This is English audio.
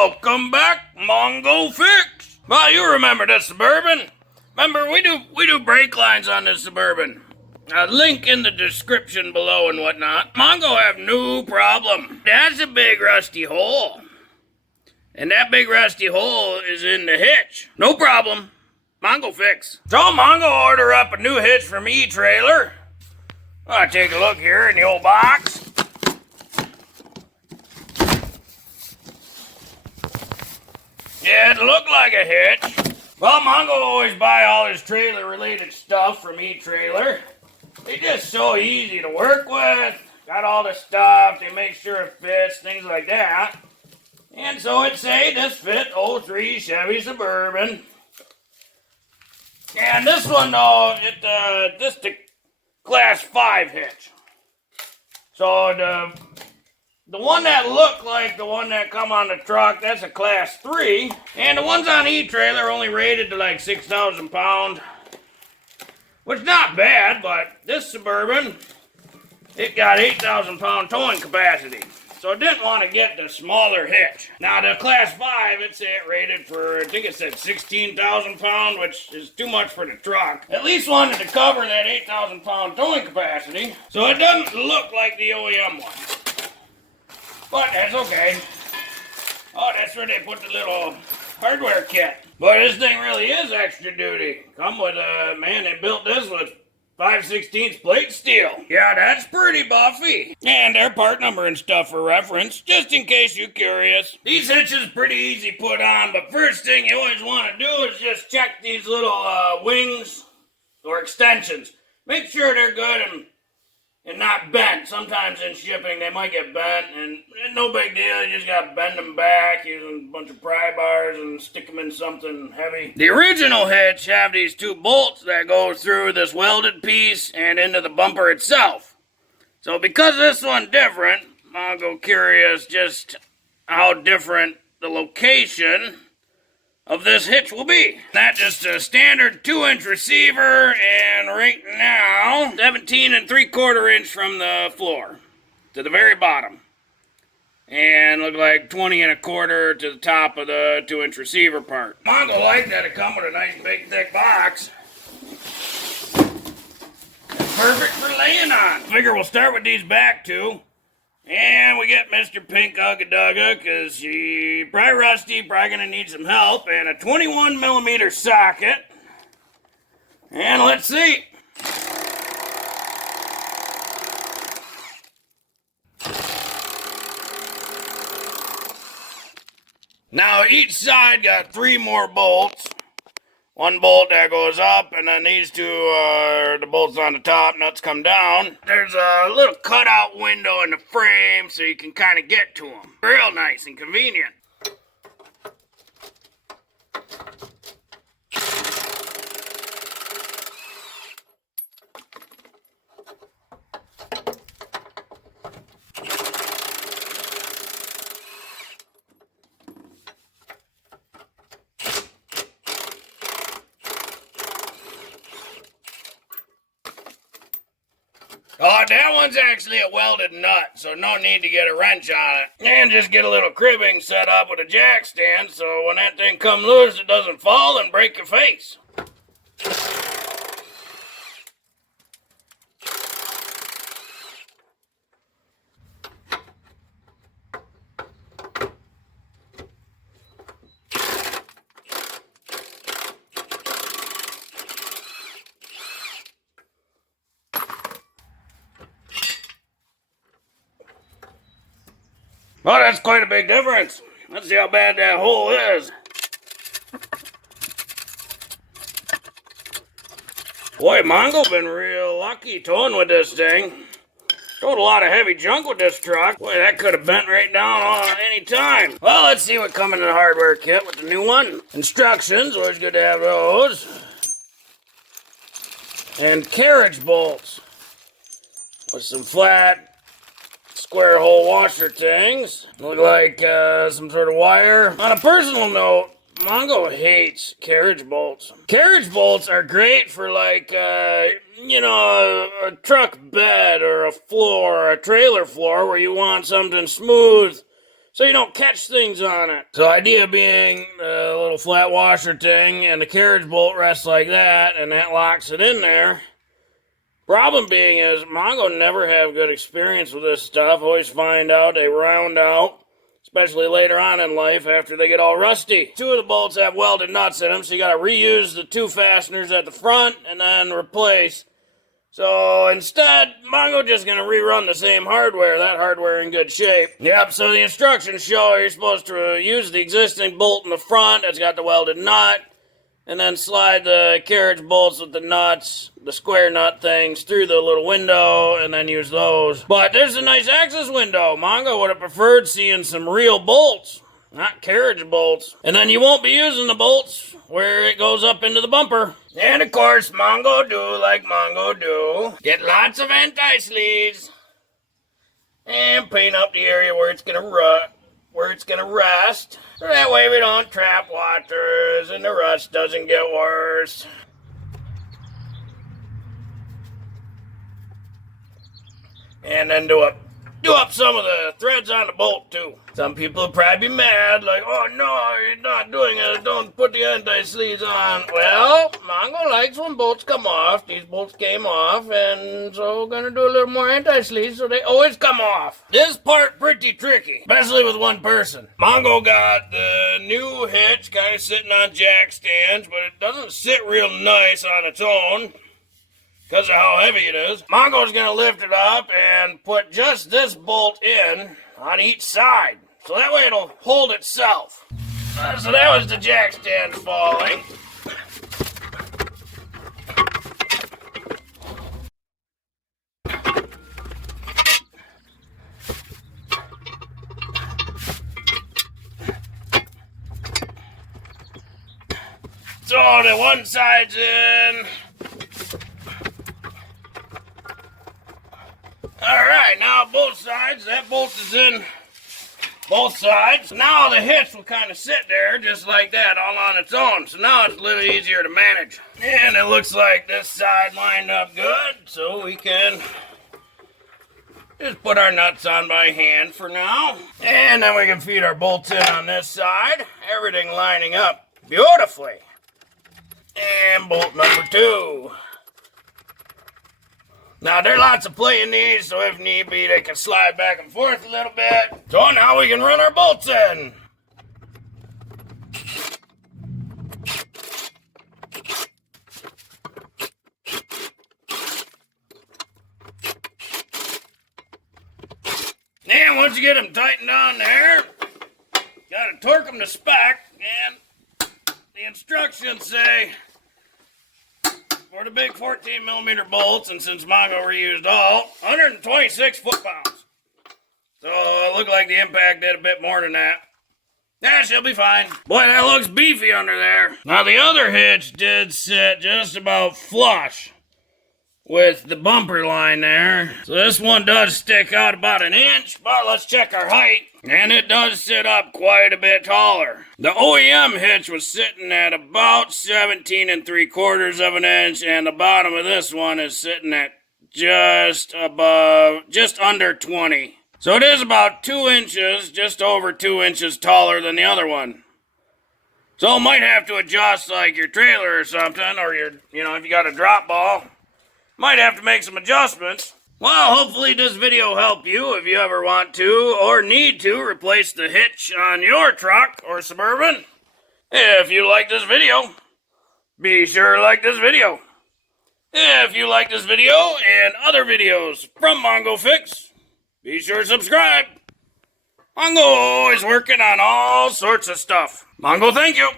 Welcome back, MONGO FIX. Well, you remember this Suburban. Remember, we do brake lines on this Suburban. Link in the description below and whatnot. MONGO have no problem. That's a big rusty hole. And that big rusty hole is in the hitch. No problem. MONGO FIX. So MONGO order up a new hitch from E-Trailer. I'll take a look here in the old box. Yeah, it looked like a hitch. Well, MONGO always buy all his trailer-related stuff from E-Trailer. They're just so easy to work with. Got all the stuff, they make sure it fits, things like that. And so it say this fit 03 Chevy Suburban. And this one though, this the class 5 hitch. So the one that looked like the one that come on the truck, that's a class 3. And the ones on E-Trailer only rated to like 6,000 pounds. Which is not bad, but this Suburban, it got 8,000 pound towing capacity. So I didn't want to get the smaller hitch. Now the class 5, it rated for, I think it said 16,000 pound, which is too much for the truck. At least wanted to cover that 8,000 pound towing capacity. So it doesn't look like the OEM one. But that's okay. Oh, that's where they put the little hardware kit. But this thing really is extra duty. Come with man, they built this with 5/16 plate steel. Yeah, that's pretty buffy. And their part number and stuff for reference, just in case you're curious. These hitches pretty easy put on, but first thing you always want to do is just check these little wings or extensions. Make sure they're good and not bent. Sometimes in shipping they might get bent, and no big deal. You just gotta bend them back using a bunch of pry bars and stick them in something heavy. The original hitch have these two bolts that go through this welded piece and into the bumper itself. So because this one's different, I'll go curious just how different the location of this hitch will be. That's just a standard 2-inch receiver, and right now 17 3/4 inch from the floor to the very bottom, and look like 20 1/4 to the top of the 2-inch receiver part. MONGO like that it come with a nice big thick box. It's perfect for laying on. Figure we'll start with these back two. And we get Mr. Pink Ugga Dugga, because she probably rusty, probably going to need some help, and a 21mm socket. And let's see. Now each side got 3 more bolts. One bolt that goes up, and then these two are the bolts on the top, nuts come down. There's a little cutout window in the frame so you can kind of get to them. Real nice and convenient. Oh, that one's actually a welded nut, so no need to get a wrench on it. And just get a little cribbing set up with a jack stand, so when that thing comes loose, it doesn't fall and break your face. Well, that's quite a big difference. Let's see how bad that hole is. Boy, MONGO been real lucky towing with this thing. Towed a lot of heavy junk with this truck. Boy, that could have bent right down on any time. Well, let's see what comes in the hardware kit with the new one. Instructions, always good to have those. And carriage bolts with some flat square hole washer things. Look like some sort of wire. On a personal note, MONGO hates carriage bolts. Carriage bolts are great for like, you know, a truck bed or a floor, or a trailer floor where you want something smooth so you don't catch things on it. So idea being the little flat washer thing and the carriage bolt rests like that, and that locks it in there. Problem being is Mongo never have good experience with this stuff. Always find out they round out, especially later on in life after they get all rusty. Two of the bolts have welded nuts in them, so you got to reuse the two fasteners at the front and then replace. So instead, Mongo just going to rerun the same hardware. That hardware in good shape. Yep, so the instructions show you're supposed to use the existing bolt in the front that's got the welded nut, and then slide the carriage bolts with the nuts, the square nut things, through the little window, and then use those. But there's a nice access window. Mongo would have preferred seeing some real bolts, not carriage bolts. And then you won't be using the bolts where it goes up into the bumper. And of course, Mongo do like Mongo do. Get lots of anti-sleaze and paint up the area where it's gonna rust. So that way we don't trap waters and the rust doesn't get worse. And then do up some of the threads on the bolt too. Some people will probably be mad, like, oh no, you're not doing it, don't put the anti-sleaze on. Well, Mongo likes when bolts come off. These bolts came off, and so we're gonna do a little more anti-sleaze so they always come off. This part pretty tricky, especially with one person. Mongo got the new hitch kind of sitting on jack stands, but it doesn't sit real nice on its own because of how heavy it is. Mongo's gonna lift it up and put just this bolt in on each side. So that way it'll hold itself. So that was the jack stand falling. So the one side's in. Alright, now both sides, that bolt is in both sides. So now the hitch will kind of sit there just like that all on its own. So now it's a little easier to manage. And it looks like this side lined up good, so we can just put our nuts on by hand for now. And then we can feed our bolts in on this side. Everything lining up beautifully. And bolt number 2. Now, there are lots of play in these, so if need be, they can slide back and forth a little bit. So now we can run our bolts in. And once you get them tightened on there, gotta torque them to spec, and the instructions say for the big 14mm bolts, and since Mongo reused all, 126 foot-pounds. So it looked like the impact did a bit more than that. Yeah, she'll be fine. Boy, that looks beefy under there. Now the other hitch did sit just about flush with the bumper line there. So this one does stick out about an inch, but let's check our height. And it does sit up quite a bit taller. The OEM hitch was sitting at about 17 3/4 of an inch, and the bottom of this one is sitting at just under 20. So it is about 2 inches, just over 2 inches taller than the other one. So might have to adjust like your trailer or something, or your, if you got a drop ball, might have to make some adjustments. Well, hopefully this video helped you if you ever want to or need to replace the hitch on your truck or Suburban. If you like this video, be sure to like this video. If you like this video and other videos from MONGO FIX, be sure to subscribe. Mongo always working on all sorts of stuff. Mongo, thank you.